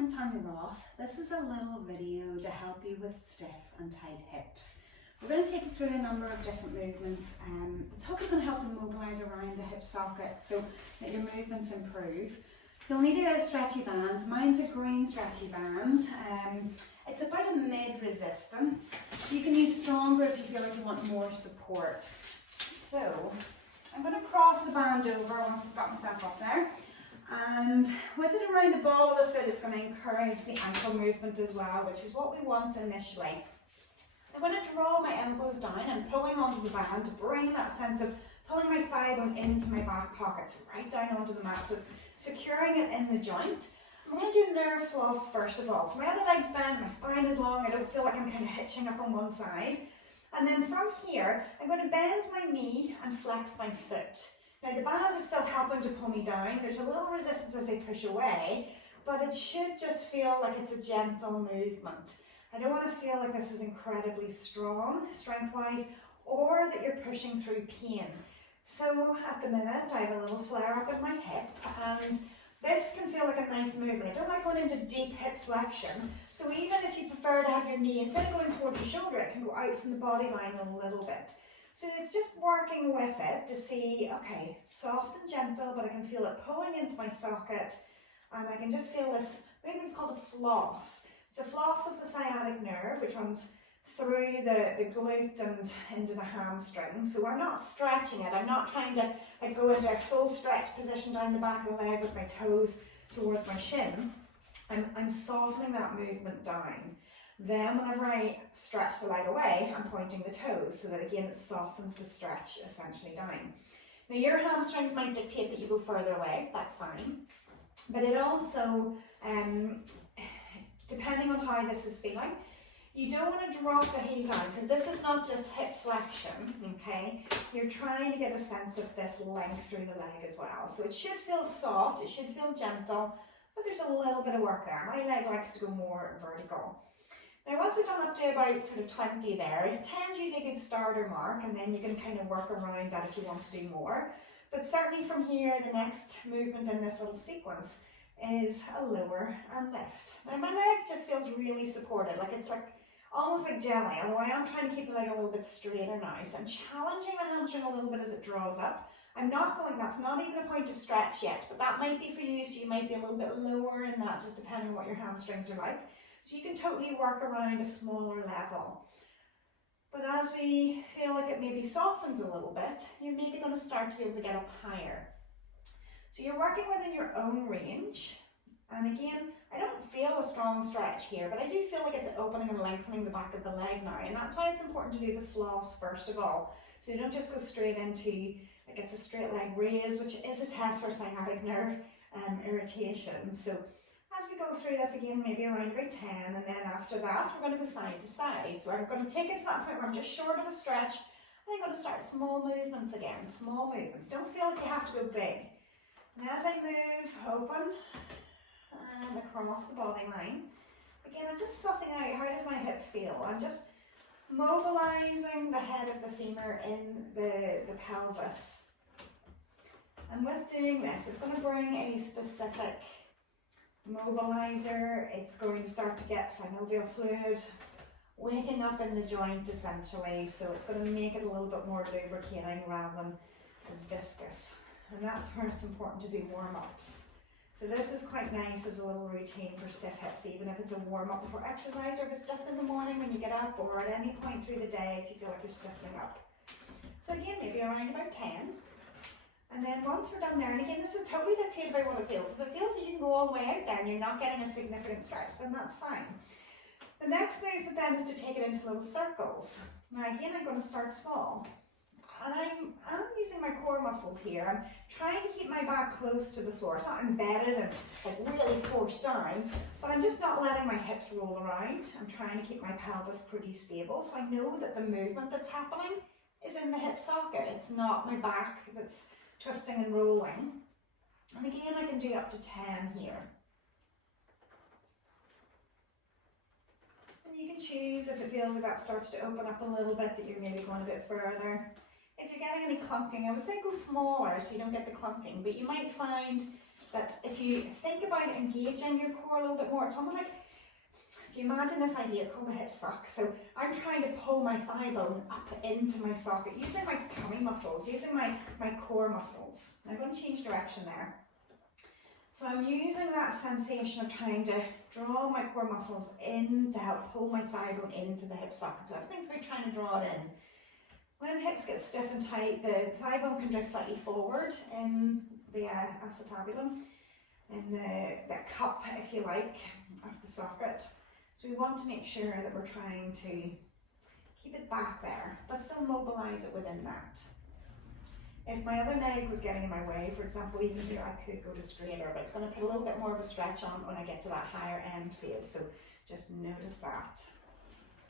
I'm Tanya Ross. This is a little video to help you with stiff and tight hips. We're going to take you through a number of different movements. It's hopefully going to help to mobilise around the hip socket so that your movements improve. You'll need a stretchy band. Mine's a green stretchy band. It's about a mid-resistance. You can use stronger if you feel like you want more support. So I'm going to cross the band over once I've got myself up there. And with it around the ball of the foot, it's going to encourage the ankle movement as well, which is what we want initially. I'm going to draw my elbows down and pulling onto the band to bring that sense of pulling my thigh bone into my back pockets, right down onto the mat. So it's securing it in the joint. I'm going to do nerve floss first of all. So my other leg's bent, my spine is long, I don't feel like I'm kind of hitching up on one side. And then from here, I'm going to bend my knee and flex my foot. Now the band is still helping to pull me down. There's a little resistance as I push away, but it should just feel like it's a gentle movement. I don't want to feel like this is incredibly strong, strength-wise, or that you're pushing through pain. So at the minute, I have a little flare up in my hip, and this can feel like a nice movement. I don't like going into deep hip flexion, so even if you prefer to have your knee, instead of going towards your shoulder, it can go out from the body line a little bit. So it's just working with it to see, okay, soft and gentle, but I can feel it pulling into my socket, and I can just feel this movement's called a floss. It's a floss of the sciatic nerve, which runs through the glute and into the hamstring. So I'm not stretching it. I'm not trying to go into a full stretch position down the back of the leg with my toes towards my shin. I'm softening that movement down. Then whenever I stretch the leg away, I'm pointing the toes so that again it softens the stretch essentially down. Now your hamstrings might dictate that you go further away, that's fine. But it also, depending on how this is feeling, you don't want to drop the heel down because this is not just hip flexion, okay? You're trying to get a sense of this length through the leg as well. So it should feel soft, it should feel gentle, but there's a little bit of work there. My leg likes to go more vertical. Now once we've done up to about sort of 20 there, 10 is usually a good starter mark, and then you can kind of work around that if you want to do more. But certainly from here, the next movement in this little sequence is a lower and lift. Now my leg just feels really supported, like it's like almost like jelly, although I am trying to keep the leg a little bit straighter now. So I'm challenging the hamstring a little bit as it draws up. I'm not going, that's not even a point of stretch yet, but that might be for you, so you might be a little bit lower in that, just depending on what your hamstrings are like. So you can totally work around a smaller level. But as we feel like it maybe softens a little bit, you're maybe going to start to be able to get up higher. So you're working within your own range. And again, I don't feel a strong stretch here, but I do feel like it's opening and lengthening the back of the leg now. And that's why it's important to do the floss first of all. So you don't just go straight into, like it's a straight leg raise, which is a test for sciatic nerve irritation. So as we go through this again, maybe around about 10, and then after that, we're going to go side to side. So I'm going to take it to that point where I'm just short of a stretch, and I'm going to start small movements again, small movements. Don't feel like you have to go big. And as I move open and across the body line, again, I'm just sussing out, how does my hip feel? I'm just mobilizing the head of the femur in the pelvis. And with doing this, it's going to bring a specific mobilizer. It's going to start to get synovial fluid waking up in the joint essentially, so it's going to make it a little bit more lubricating rather than as viscous. And that's where it's important to do warm-ups. So this is quite nice as a little routine for stiff hips, even if it's a warm-up before exercise, or if it's just in the morning when you get up, or at any point through the day if you feel like you're stiffening up. So again, maybe around about 10. And then once we're done there, and again, this is totally dictated by what it feels. If it feels that you can go all the way out there and you're not getting a significant stretch, then that's fine. The next movement then is to take it into little circles. Now again, I'm going to start small. And I'm using my core muscles here. I'm trying to keep my back close to the floor. It's not embedded and like really forced down, but I'm just not letting my hips roll around. I'm trying to keep my pelvis pretty stable. So I know that the movement that's happening is in the hip socket. It's not my back that's twisting and rolling. And again, I can do up to 10 here. And you can choose if it feels like that starts to open up a little bit, that you're maybe going a bit further. If you're getting any clunking, I would say go smaller so you don't get the clunking, but you might find But if you think about engaging your core a little bit more, it's almost like, if you imagine this idea, it's called the hip sock. So I'm trying to pull my thigh bone up into my socket using my tummy muscles, using my core muscles. I'm going to change direction there. So I'm using that sensation of trying to draw my core muscles in to help pull my thigh bone into the hip socket. So everything's about trying to draw it in. When hips get stiff and tight, the thigh bone can drift slightly forward in the acetabulum, in the cup, if you like, of the socket. So we want to make sure that we're trying to keep it back there, but still mobilize it within that. If my other leg was getting in my way, for example, even here I could go to straighter, but it's going to put a little bit more of a stretch on when I get to that higher end phase, so just notice that.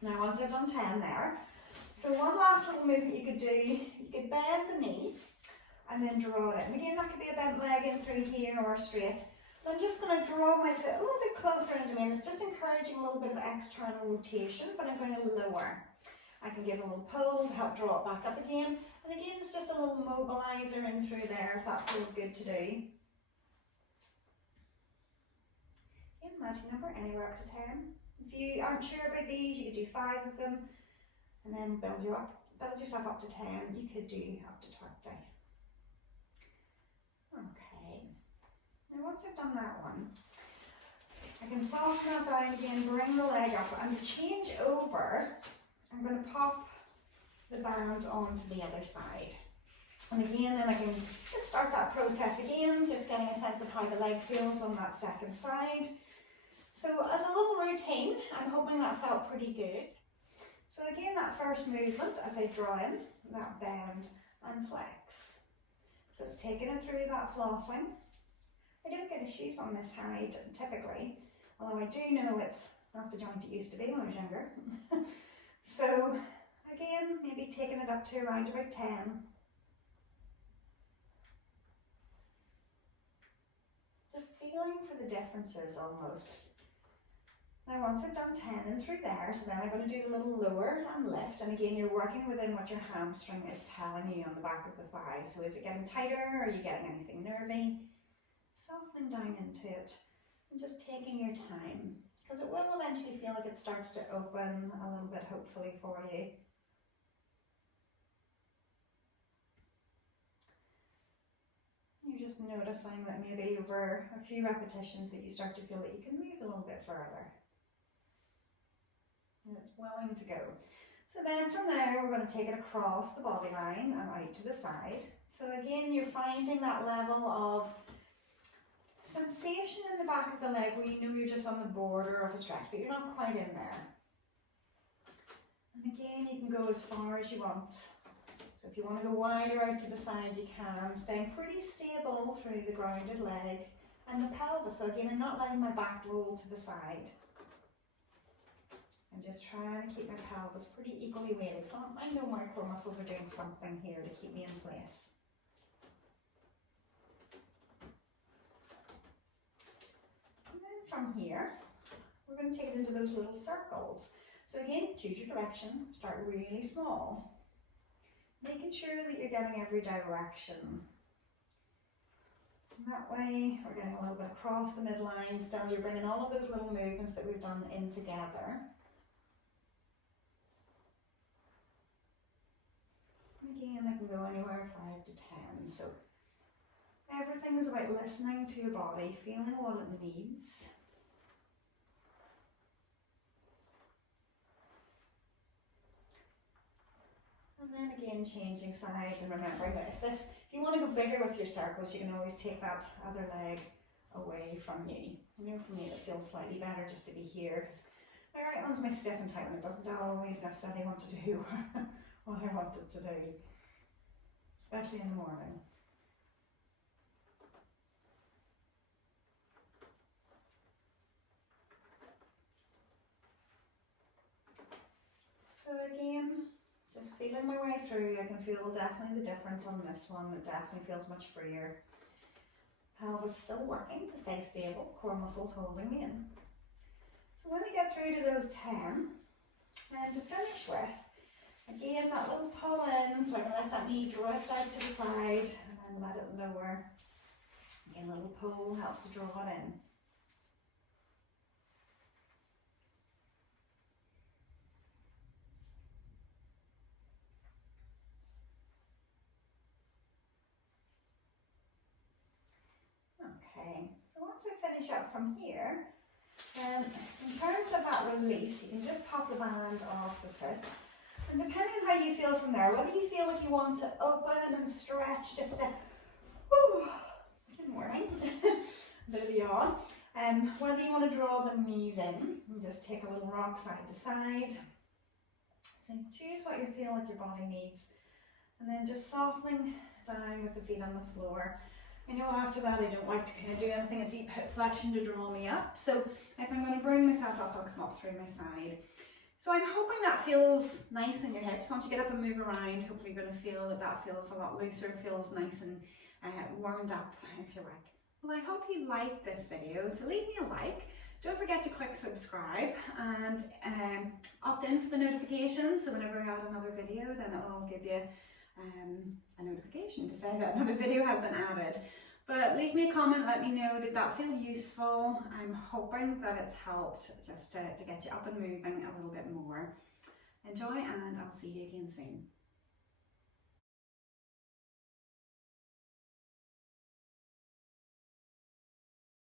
Now once I've done 10 there, so one last little movement you could do, you could bend the knee and then draw it in. Again, that could be a bent leg in through here or straight. And I'm just going to draw my foot a little bit closer into me, and it's just encouraging a little bit of external rotation, but I'm going to lower. I can give a little pull to help draw it back up again. And again, it's just a little mobilizer in through there if that feels good to do. Magic number, anywhere up to 10. If you aren't sure about these, you could do 5 of them and then build yourself up to 10. You could do up to 20. Okay. Now once I've done that one, I can soften that down again, bring the leg up, and to change over, I'm going to pop the band onto the other side. And again, then I can just start that process again, just getting a sense of how the leg feels on that second side. So as a little routine, I'm hoping that felt pretty good. So again, that first movement, as I draw in, that bend and flex. So it's taking it through that flossing. I don't get issues on this side typically, although I do know it's not the joint it used to be when I was younger. So again, maybe taking it up to around about 10. Just feeling for the differences almost. Now once I've done 10 and through there, so then I'm going to do the little lower and lift, and again you're working within what your hamstring is telling you on the back of the thigh. So is it getting tighter, or are you getting anything nervy? Softening down into it and just taking your time, because it will eventually feel like it starts to open a little bit, hopefully, for you. You're just noticing that maybe over a few repetitions that you start to feel that you can move a little bit further. And it's willing to go. So then from there, we're going to take it across the body line and out to the side. So again, you're finding that level of sensation in the back of the leg where you know you're just on the border of a stretch, but you're not quite in there. And again, you can go as far as you want. So if you want to go wider out to the side, you can, staying pretty stable through the grounded leg and the pelvis. So again, I'm not letting my back roll to the side. I'm just trying to keep my pelvis pretty equally weighted. So I know my core muscles are doing something here to keep me in place. And then from here, we're going to take it into those little circles. So again, choose your direction, start really small. Making sure that you're getting every direction. And that way, we're getting a little bit across the midline. Still, you're bringing all of those little movements that we've done in together. Again, I can go anywhere 5 to 10. So everything is about listening to your body, feeling what it needs. And then again, changing sides and remembering that if you want to go bigger with your circles, you can always take that other leg away from you. I know for me it feels slightly better just to be here, because my right one's my stiff and tight, and it doesn't always necessarily want to do what I want it to do, especially in the morning. So again, just feeling my way through, I can feel definitely the difference on this one. It definitely feels much freer. Pelvis still working to stay stable, core muscles holding me in. So when I get through to those 10, then to finish with, again that little pull in, so I can let that knee drift out to the side and then let it lower. Again, a little pull helps to draw it in. Okay, so once I finish up from here, in terms of that release, you can just pop the band off the foot. And depending on how you feel from there, whether you feel like you want to open and stretch, just a, whew, good morning, a bit of a yawn. Whether you want to draw the knees in, and just take a little rock side to side. So choose what you feel like your body needs. And then just softening down with the feet on the floor. I know after that I don't like to kind of do anything, a deep hip flexion to draw me up. So if I'm going to bring myself up, I'll come up through my side. So I'm hoping that feels nice in your hips. Once you get up and move around, hopefully you're going to feel that that feels a lot looser, feels nice and warmed up, if you like. Well, I hope you liked this video, so leave me a like. Don't forget to click subscribe and opt in for the notifications, so whenever I add another video, then it'll give you a notification to say that another video has been added. But leave me a comment, let me know, did that feel useful? I'm hoping that it's helped just to get you up and moving a little bit more. Enjoy, and I'll see you again soon.